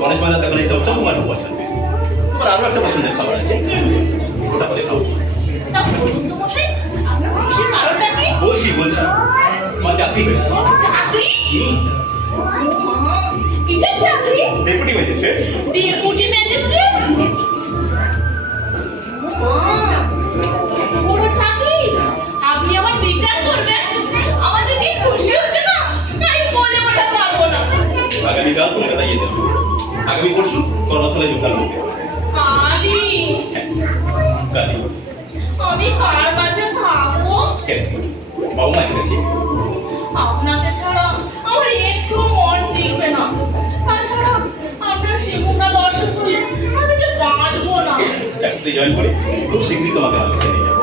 গণেশ মেলা তখন এই চপচপ তোমার খুব পছন্দ। তোমার আরো একটা পছন্দের খাবার আছে, ওটা বলে খাও। বলছি বলছি তোমার চাকরি হয়েছে। Deputy magistrate. আপনি আমার বিচার করবেন, আমাদের কি খুশি হচ্ছে না? তাই বলে বোঝাতে পারবো না। আগামীকাল কলকাতা যেতে হবে, আগামী পরশু কর্মস্থলে যোগদান করতে হবে। কালি কালি আমি কার কাছে থাকবো? বাবু মায়ের কাছে। আপনাকে ছাড়া আমার একটু মন টিকবে না। তাছাড়া আপনার শিবুটা দর্শন করলে আমি যে বাঁচবো না। চাকরিতে জয়েন করে খুব শীঘ্রই তোমাকে আমার কাছে নিয়ে যাবো।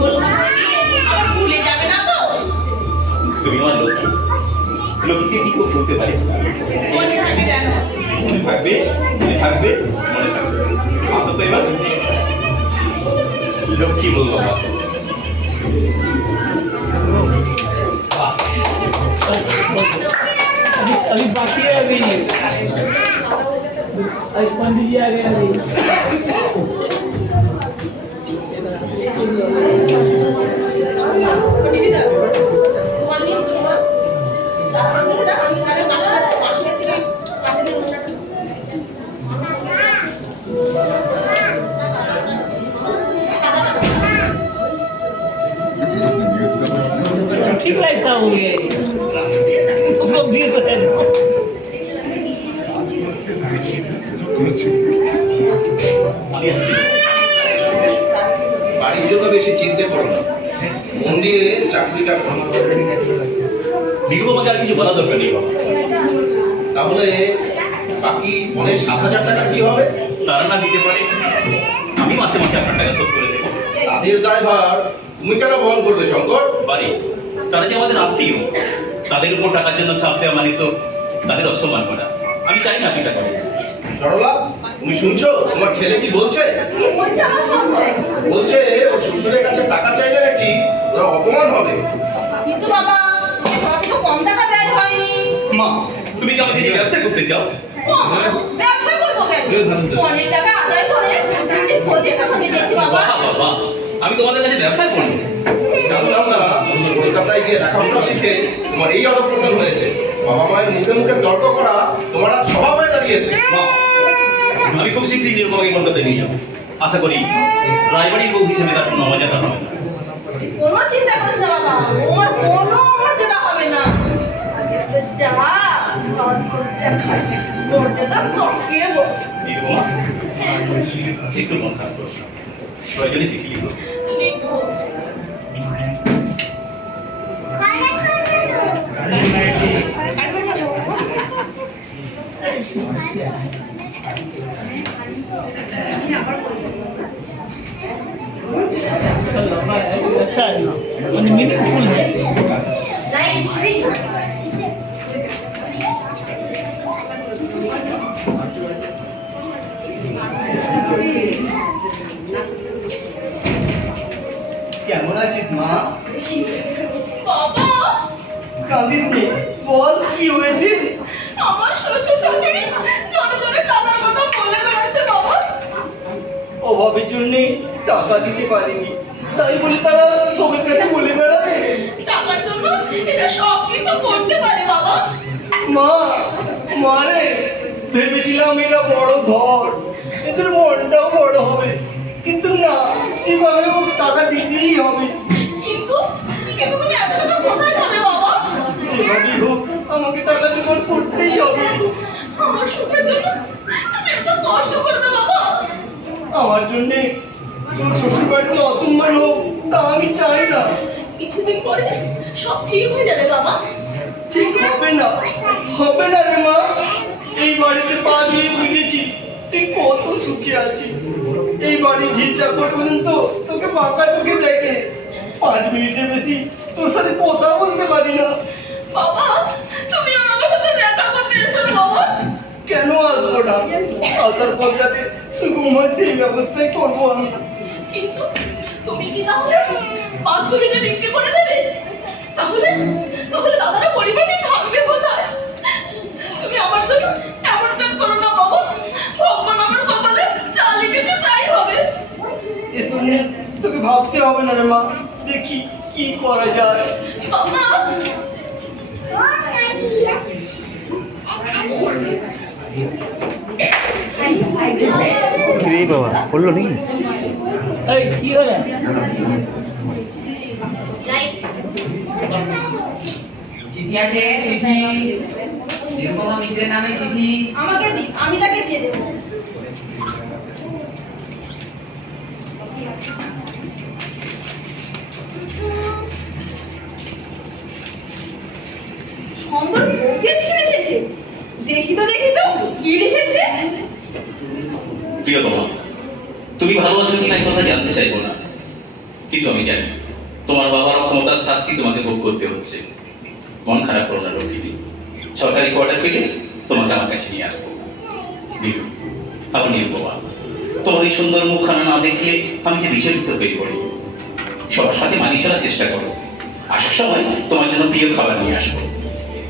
কলকাতায় গিয়ে আমার ভুলে যাবে না তো? তুমি আমার লক্ষ্মী, লক্ষ্মীকে কি করে বলতে পারে? মনে থাকে যেন। মনে থাকবে, মনে থাকবে, মনে থাকবে। আসো তো এবার লক্ষ্মী বলবো। अभी बाकी है, अभी पंडित जी आ गए अभी। ठीक ऐसा हो गया गंभीर तो है। বাড়ির জন্য বেশি চিন্তা করো না, মন দিয়ে চাকরিটা করো। নিরুপমাকে আর কিছু বলা দরকার নেই বাবা। তাহলে বাকি পরে 7,000 টাকা কি হবে? তারা না দিতে পারে, আমি মাসে মাসে আপনার টাকা শোধ করে দেবো। তাদের দায়ভার তুমি কেন বহন করবে শঙ্কর? বাড়ি তারা যে আমাদের আত্মীয়, তাদের উপর টাকার জন্য চাপ দেওয়া মানে তো তাদের অসম্মান করা। আমি চাই না আপনি টাকা দেন। সরলা, তুমি শুনছো তোমার ছেলে কি বলছে? কি বলছে আমার সঙ্গে? বলছে ওর শ্বশুরের কাছে টাকা চাইলে নাকি ওরা অপমান হবে। কিন্তু বাবা, এবার তো কম টাকা ব্যয় হয়নি। মা, তুমি কি আমাকে যে ব্যবসা করতে চাও? ব্যবসা করবো কেন? অনেক টাকা আদায় করে যে খোঁজে পছন্দ দিয়েছি বাবা। বাবা বাবা, আমি তোমাদের কাছে ব্যবসা করবো। জানতাম না কলকাতায় গিয়ে লেখাপড়া শিখে তোমার এই অধঃপতন হয়েছে। বাবা মায়ের মুখে মুখে তর্ক করা তোমার আজ স্বভাব হয়ে দাঁড়িয়েছে। মা, আমি খুব শীঘ্রই নিরুপমাকে কলকাতায় নিয়ে যাবো। আশা করি রায়বাড়ির বউ হিসেবে তার কোনো অমর্যাদা হবে না। কোনো চিন্তা করিস না বাবা, ওর কোনো মর্যাদা হবে না। যা মর্যাদা টপকিয়ে বল। নিরুপমা, একটু মন খারাপ করো না, প্রয়োজনে চিঠি লিখো। লিখবো। अच्छा है ना, मीनिंगफुल है। কেমন আছিস মা? বাবা, কাঁদিস নে, বল কি হয়েছে? আমার শ্বশুর শাশুড়ি জনে জনে টাকার কথা বলে বেড়াচ্ছে বাবা। অভাবের জন্য টাকা দিতে পারিনি, তাই বলে তারা সবার কাছে বলে বেড়াবে? টাকার জন্য এরা সব কিছু করতে পারে বাবা। মা, মারে ভেবেছিলাম এরা বড় ঘর, এদের মনটাও বড় হবে, কিন্তু না, যেভাবে হোক টাকা দিতেই হবে। কিন্তু কিন্তু তুমি আজকে কোথায় যাবে বাবা? যেভাবেই হোক আমাকে টাকা জোগাড় করতেই হবে। আমার সুখের জন্য তুমি এত কষ্ট করবে বাবা? আমার জন্যে তোর শ্বশুর বাড়িতে অসম্মান হোক তা আমি চাই না। কিছুদিন পরে সব ঠিক হয়ে যাবে বাবা। ঠিক হবে না, হবে না রে মা। এই বাড়িতে পা দিয়ে বুঝেছি তুই কত সুখে আছিস। এই বাড়ি ঝিল চাকর পর্যন্ত তোকে পাকা চোখে দেখে। 5 মিনিটের বেশি তোর সাথে কথা বলতে পারি না। বাবা, তুমি আমার সাথে দেখা করতে এসো না বাবা। কেন আসবো না? আসার পর যাতে সুগম হয় সেই ব্যবস্থাই করবো আমি। কিন্তু তুমি কি তাহলে বাস্তবিকে বিক্রি করে দেবে? তাহলে তাহলে দাদারা পরিবার নিয়ে থাকবে কোথায়? তুমি আমার জন্য এমন কাজ করো না বাবা। ভগবান আমার কপালে যা লিখেছে তাই হবে। এসব নিয়ে তোকে ভাবতে হবে না রে মা, দেখি কি করা যায়। বাবা, রে বাবা বললো নাকি? এই কি হলো? চিঠি আছে, চিঠি নিরুপমা মিত্রের নামে চিঠি। আমাকে দি, আমি তাকে দিয়ে দেবো। শঙ্কর বউকে চিঠি লিখেছে। দেখি তো কি লিখেছে। প্রিয়তমা, তুমি ভালো আছো কিনা এই কথা জানতে চাইবো না, কিন্তু আমি জানি তোমার বাবার অক্ষমতার শাস্তি তোমাকে ভোগ করতে হচ্ছে। মন খারাপ করো না লক্ষ্মীটি, সরকারি কোয়ার্টার পেলে তোমাকে আমার কাছে নিয়ে আসবো। নীলু, আমার নিরুপমা, তোমার এই সুন্দর মুখখানা না দেখলে আমি যে বিচলিত হয়ে পড়ি। সবার সাথে মানিয়ে চলার চেষ্টা করো। আসার সময় তোমার জন্য প্রিয় খাবার নিয়ে আসবো,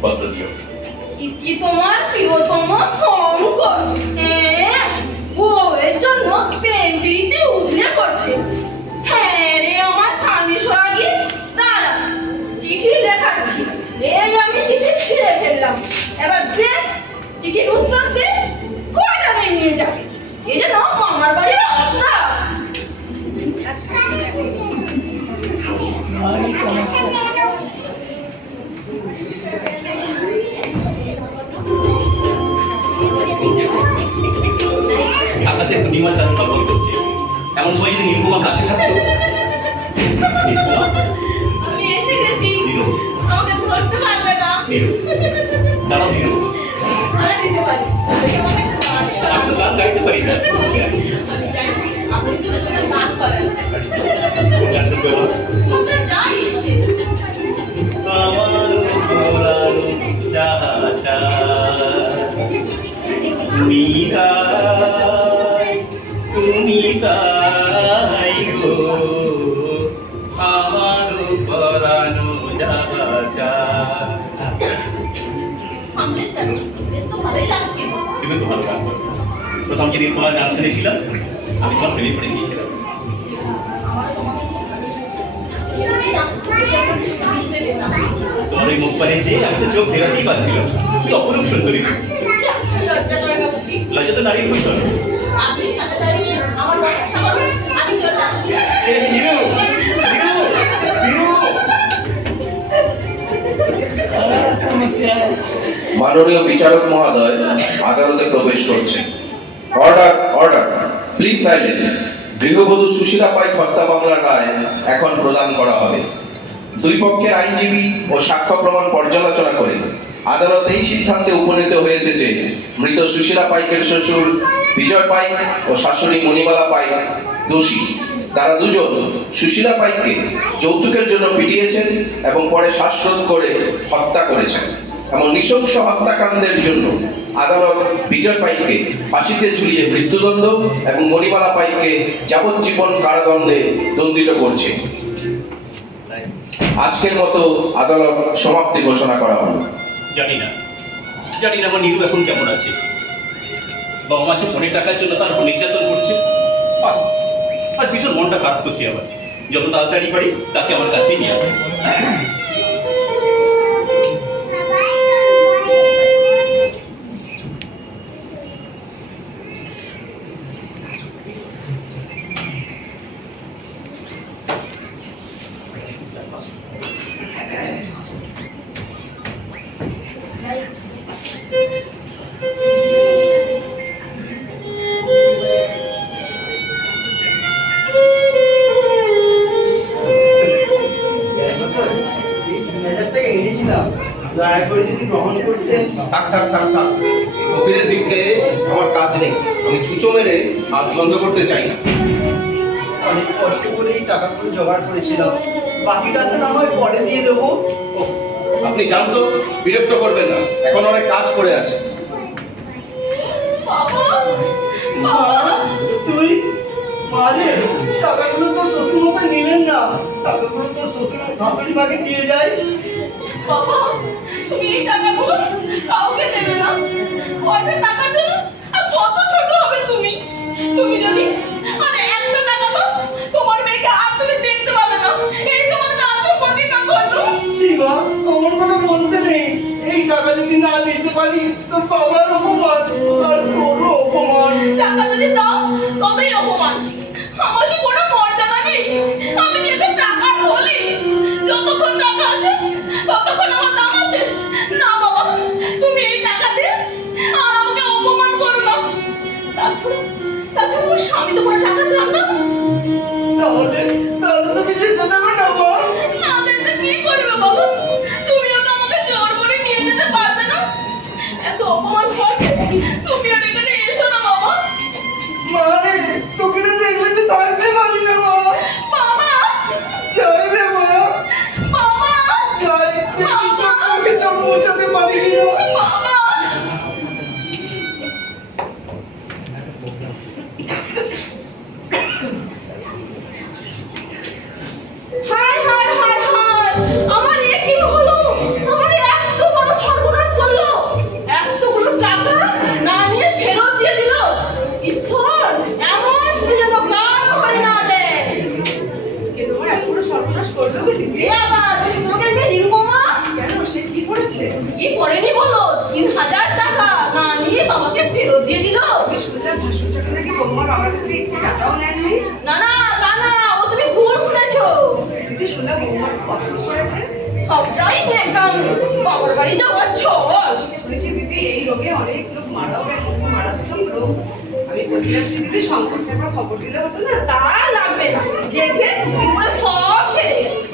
পত্র দিও। ইতি তোমার প্রিয়তম শঙ্কর বউয়ের জন্য প্রেম প্রীতি উদলে পড়ছে। হ্যাঁ রে আমার স্বামী সোহাগী, দাঁড়া চিঠি লেখাচ্ছি। এই আমি চিঠি ছিঁড়ে ফেললাম। এবার দে চিঠির উত্তর দে, কয়টা নিয়ে যাবে? এই যে না মামার বাড়ির অবস্থা। আকাশে পূর্ণিমা চাঁদ টলমল করছে, এমন সময় যদি নিরুপমা কাছে থাকতো। নিরুপমা, আমি এসে গেছি, নীলু, আমাকে ধরতে পারবে না। নীলু, দাঁড়াও নীলু, আরে দিতে পারি, তোমাকে একটা গান শোনাবো। আমি তো গান গাইতে পারি না। আমি জানি আপনি তো একটা গান করেন। গান শুনতে হবে। আপনার যা ইচ্ছে। আমার পুরানো যাহা তুমি তাই, তুমি তাই গো, আমার পরানো যাহা আমাদের দেখো, বেশ তো ভালোই লাগছে। তুমি তো ভালো গান করো। প্রথম যেদিন তোমার গান শুনেছিলাম আমি তোমার প্রেমে পড়ে গিয়েছিলাম। তোমার ওই মুখ পানে যে আমি তো চোখ ফেরাতেই পারছিলাম। কি অপরূপ সুন্দরী, লজ্জা করে না বুঝি? লজ্জা তো নারীর ভূষণ। আপনি সাথে দাঁড়িয়ে আমার প্রশংসা করুন, আমি চললাম। নীলু, নীলু, নীলু। সমস্যা মাননীয় বিচারক মহোদয় আদালতে প্রবেশ করছেন। Order, order, please silent. গৃহবধূ সুশীলা পাইক হত্যা মামলার রায় এখন প্রদান করা হবে। দুই পক্ষের আইনজীবী ও সাক্ষ্য প্রমাণ পর্যালোচনা করে আদালত এই সিদ্ধান্তে উপনীত হয়েছে যে মৃত সুশীলা পাইকের শ্বশুর বিজয় পাইক ও শাশুড়ি মণিমালা পাইক দোষী। তারা দুজন সুশীলা পাইককে যৌতুকের জন্য পিটিয়েছেন এবং পরে শ্বাসরোধ করে হত্যা করেছেন। এমন নৃশংস হত্যাকাণ্ডের জন্য আদালত বিজয় পাইককে ফাঁসিতে ঝুলিয়ে মৃত্যুদণ্ড এবং মণিমালা পাইককে যাবজ্জীবন কারাদণ্ডে দণ্ডিত করছে। আজকের মতো আদালত সমাপ্তি ঘোষণা করা হলো। জানি না আমার নীলু এখন কেমন আছে। বাবা মাকে পনের টাকার জন্য তার উপর নির্যাতন করছে। আজ ভীষণ মনটা খারাপ করছে আমার। যত তাড়াতাড়ি পারি তাকে আমার কাছেই নিয়ে আসে। দয়া করে থাক থাক থাক থাক, ফকিরের ভিক্ষে আমার কাজ নেই। আমি ছুঁচো মেরে হাত বন্ধ করতে চাই না। অনেক কষ্ট করে এই টাকাগুলো জোগাড় করেছিলাম, বাকি টাকা না হয় পরে দিয়ে দেবো। ওহ, আপনি যান তো, বিরক্ত করবেন না, এখন অনেক কাজ পড়ে আছে। বাবা মা, বাবা তুই মারে টাকাগুলো তোর শ্বশুর মশাই নিলেন না, টাকাগুলো তোর শ্বশুর শাশুড়ি মাকে দিয়ে যায়। বাবা তুমি এই টাকাগুলো কাউকে দেবে না। ওইটা টাকাটা আর কত ছোট হবে তুমি তুমি যদি মানে একটা টাকা তো তোমার মেয়েকে আর তুমি দেখতে পাবে না। এই তোমার কাজের প্রতিজ্ঞা করলো। শিবা, আমার কথা বলতে নেই। এই টাকা যদি না দিতে পারি তোর বাবার অপমান আর তোরও অপমান। টাকা যদি দাও তবেই অপমান। আমার কি কোনো মর্যাদা নেই? আমি কি একটা টাকার বলি? যতক্ষণ টাকা আছে ততক্ষণ আমার দাম আছে। না বাবা, তুমি এই টাকা দিয়ে আর আমাকে অপমান করো না। তাছাড়া আমার স্বামী তো কোনো টাকা চান না। তাহলে তাহলে তুমি যেতে দেবে না মা? না দিতে কি করবে বাবা? তুমিও তো আমাকে জোর করে নিয়ে যেতে পারবে না। এত অপমান করছে, তুমি আর এখানে এসো না বাবা। মা রে, তোকে না দেখলে যে থাকতে পারি না মা। বাবা যাই রে মা, বাবা যাই। দেখি তো তোকে তো পৌঁছাতে পারি না। বাবা হায় হায় হায় হায়, আমার এ কি হলো? আমার এত বড় সর্বনাশ করলো, এতগুলো টাকা না নিয়ে ফেরত দিয়ে দিল। ঈশ্বর এমন যদি যেন কার করে না দেয়। কে তোমার এত বড় সর্বনাশ করলো গো দিদি? এ আবার লোকের মেয়ে নিরুপমা কেন, সে কি করেছে? কি করেনি বলো? 3000 টাকা না নিয়ে বাবাকে ফেরত দিয়ে দিল। আমি শুনলাম ভাসুর টাকা নাকি বৌমার বাবার কাছ থেকে একটি টাকাও নেননি। না না তা না, ও তুমি ভুল শুনেছো। দিদি শুনলাম বৌমার অসুখ করেছে। সবটাই দেখতাম বাবার বাড়ি যাওয়ার ছল। শুনেছি দিদি এই রোগে অনেক লোক মারাও গেছে, খুব মারাত্মক রোগ। আমি বলছিলাম যে দিদি সংকট একবার খবর দিলে হতো না? তা লাগবে না, দেখবে তুমি করে সব সেরে গেছে।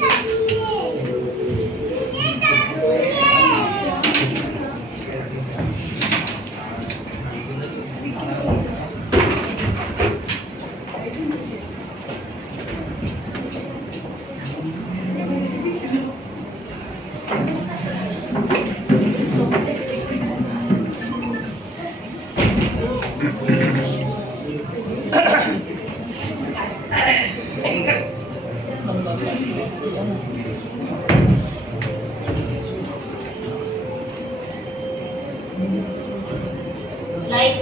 Like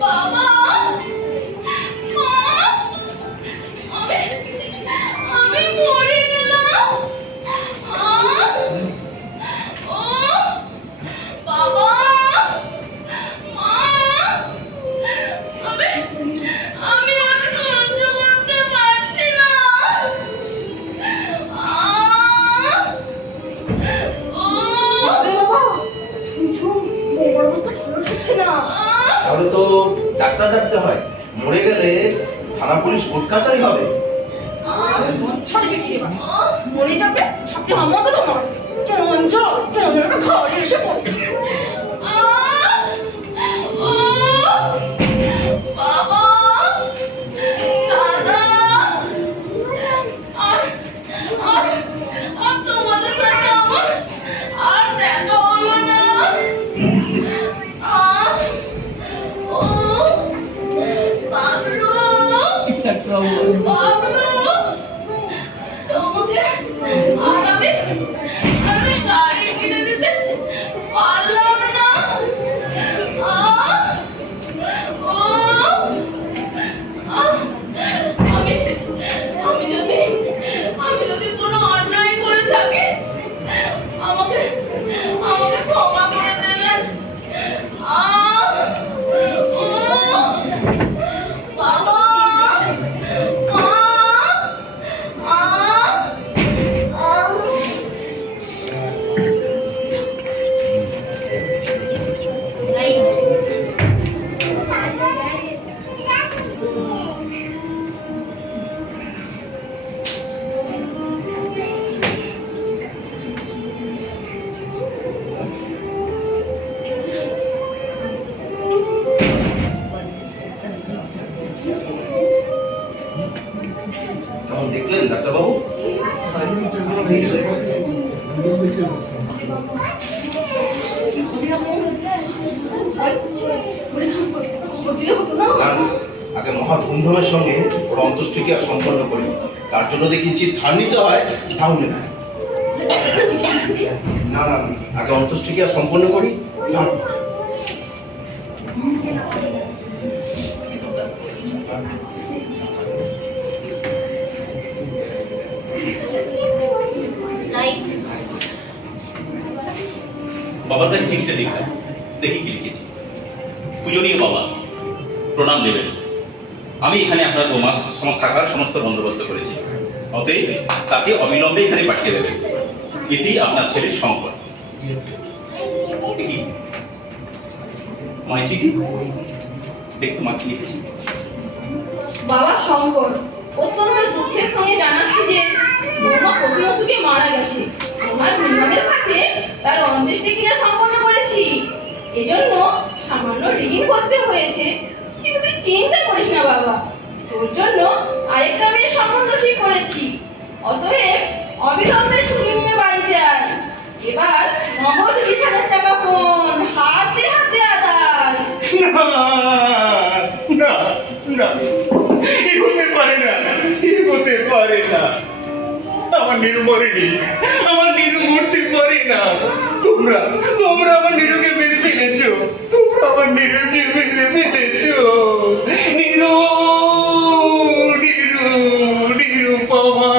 বাবা মা, আমি মরে গেলাম। ও বাবা মা, আমি আর সহ্য করতে পারছি না। তাহলে তো ডাক্তার ডাকতে হয়, মরে গেলে থানা পুলিশ কোর্ট কাছারি হবে। মরে যাবে সাথে আমাদেরও নয়। চঞ্চল চঞ্চল ঘরে এসে পড়ছে। বাবা দাদা, আর আর আর তোমাদের সাথে আমার আর দেখা হলো না। ও বাবলু, বাবলু, তোমাকে আর আমি গাড়ি কিনে দিতে পারলাম না। দেখলেন ডাক্তারবাবু? খবর দিলে হতো না? না না, আগে মহা ধুমধামের সঙ্গে ওর অন্ত্যেষ্টিক্রিয়া সম্পন্ন করি, তার জন্য যদি কিঞ্চিত ধার নিতে হয় তাহলে না। না না, আগে অন্ত্যেষ্টিক্রিয়া সম্পন্ন করি তারপর। বাবার কাছে চিঠিটা লিখলাম, দেখি কি লিখেছি। পূজনীয় বাবা, প্রণাম দেবেন। আমি এখানে আপনার বৌমার থাকার সমস্ত বন্দোবস্ত করেছি, অতএব তাকে অবিলম্বে এখানে পাঠিয়ে দেবেন। এটি আপনার ছেলে শঙ্কর। দেখি মায়ের চিঠি, দেখতো মা কি লিখেছি। বাবা শঙ্কর, অত্যন্ত দুঃখের সঙ্গে জানাচ্ছি যে বৌমা কঠিন অসুখে মারা গেছে। তোমার ধূমধামের সাথে তার অন্ত্যেষ্টিক্রিয়া সম্পন্ন করেছি, এজন্য সামান্য ঋণ করতে হয়েছে। কিন্তু তুই চিন্তা করিস না বাবা, তোর জন্য আরেকটা মেয়ের সম্বন্ধ ঠিক করেছি। অতএব অবিলম্বে ছুটি নিয়ে বাড়িতে আয়। এবার নগদ 20,000 টাকা পণ হাতে হাতে আদায়। না না, এ হতে পারে না, এ হতে পারে না। আমার নিরু মরেনি, আমার নিরু মরতে পারে না। তোমরা তোমরা আমার নিরুকে মেরে ফেলেছো, তোমরা আমার নিরুকে মেরে ফেলেছো। নিরু নিরু নিরুপমা।